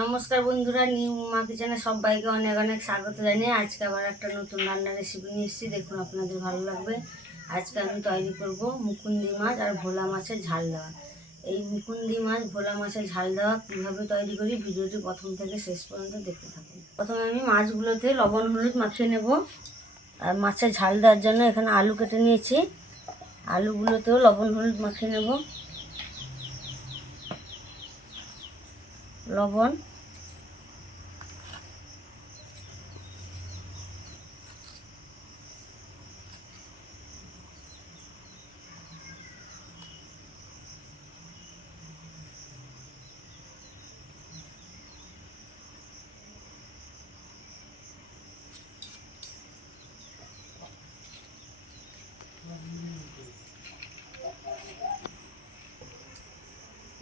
নমস্কার বন্ধুরা, নিউ মা কিচেনে সবাইকে অনেক অনেক স্বাগত জানিয়ে আজকে আবার একটা নতুন রান্নার রেসিপি নিয়ে এসেছি। দেখুন, আপনাদের ভালো লাগবে। আজকে আমি তৈরি করব মুকুন্দি মাছ আর ভোলা মাছের ঝাল দেওয়া। এই মুকুন্দি মাছ ভোলা মাছের ঝাল দেওয়া কীভাবে তৈরি করি ভিডিওটি প্রথম থেকে শেষ পর্যন্ত দেখতে থাকুন। প্রথমে আমি মাছগুলোতে লবণ হলুদ মাখিয়ে নেব। আর মাছের ঝাল দেওয়ার জন্য এখানে আলু কেটে নিয়েছি, আলুগুলোতেও লবণ হলুদ মাখিয়ে নেব। লবণ,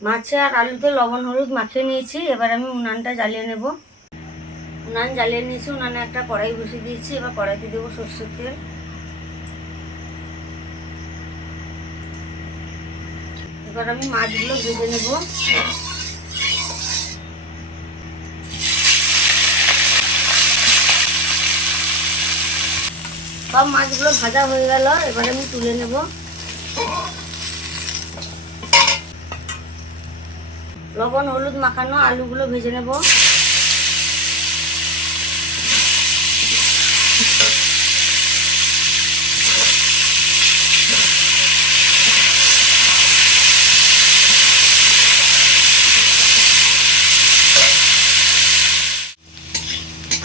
মাছে আর আলুতে লবণ হলুদ মাখিয়ে নিয়েছি। এবার আমি উনানটা জ্বালিয়ে নেব। উনান জ্বালিয়ে নিয়েছি, উনানে একটা কড়াই বসিয়ে দিয়েছি। এবার কড়াইতে দেবো সরষের তেল। এবার আমি মাছগুলো ভেজে নেব। সব মাছগুলো ভাজা হয়ে গেল, এবার আমি তুলে নেব। লবণ হলুদ মাখানো আলুগুলো ভেজে নেব।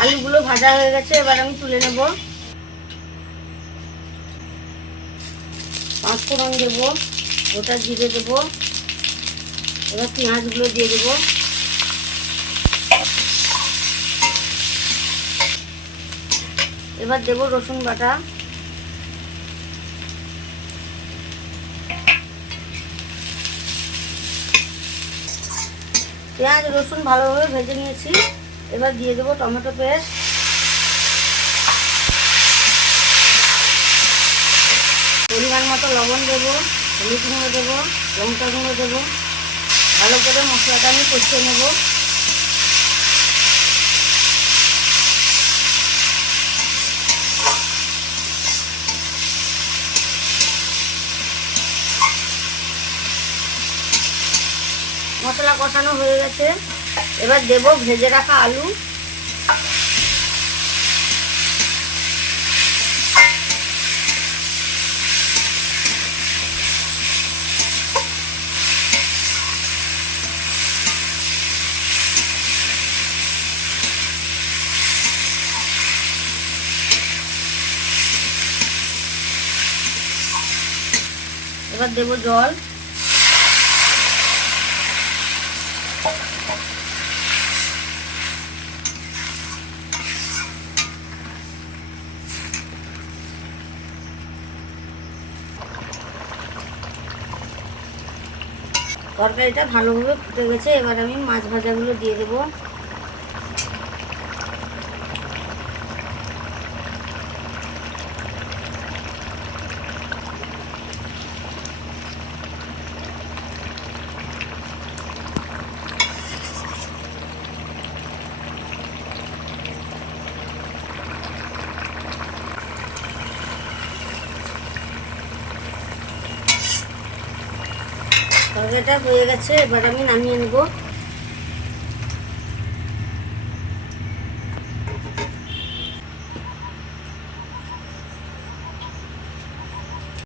আলুগুলো ভাজা হয়ে গেছে, এবার আমি তুলে নেব। পাঁচফোড়ন দেব, গোটা জিরে দেব। এবার পেঁয়াজগুলো দিয়ে দেব। এবার দেব রসুন বাটা। পেঁয়াজ রসুন ভালোভাবে ভেজে নিয়েছি। এবার দিয়ে দেবো টমেটো পেস্ট। পরিমাণ মতো লবণ দেবো, হলুদ গুঁড়ো দেবো, লঙ্কা গুঁড়ো দেবো। ভালো করে মশলাটা আমি কষিয়ে নেব। মশলা কষানো হয়ে গেছে, এবার দেব ভেজে রাখা আলু। এবার দেব জল। তরকারিটা ভালোভাবে ফুটে গেছে, এবার আমি মাছ ভাজাগুলো দিয়ে দেবো। তরকারিটা হয়ে গেছে, এবার আমি নামিয়ে নেব।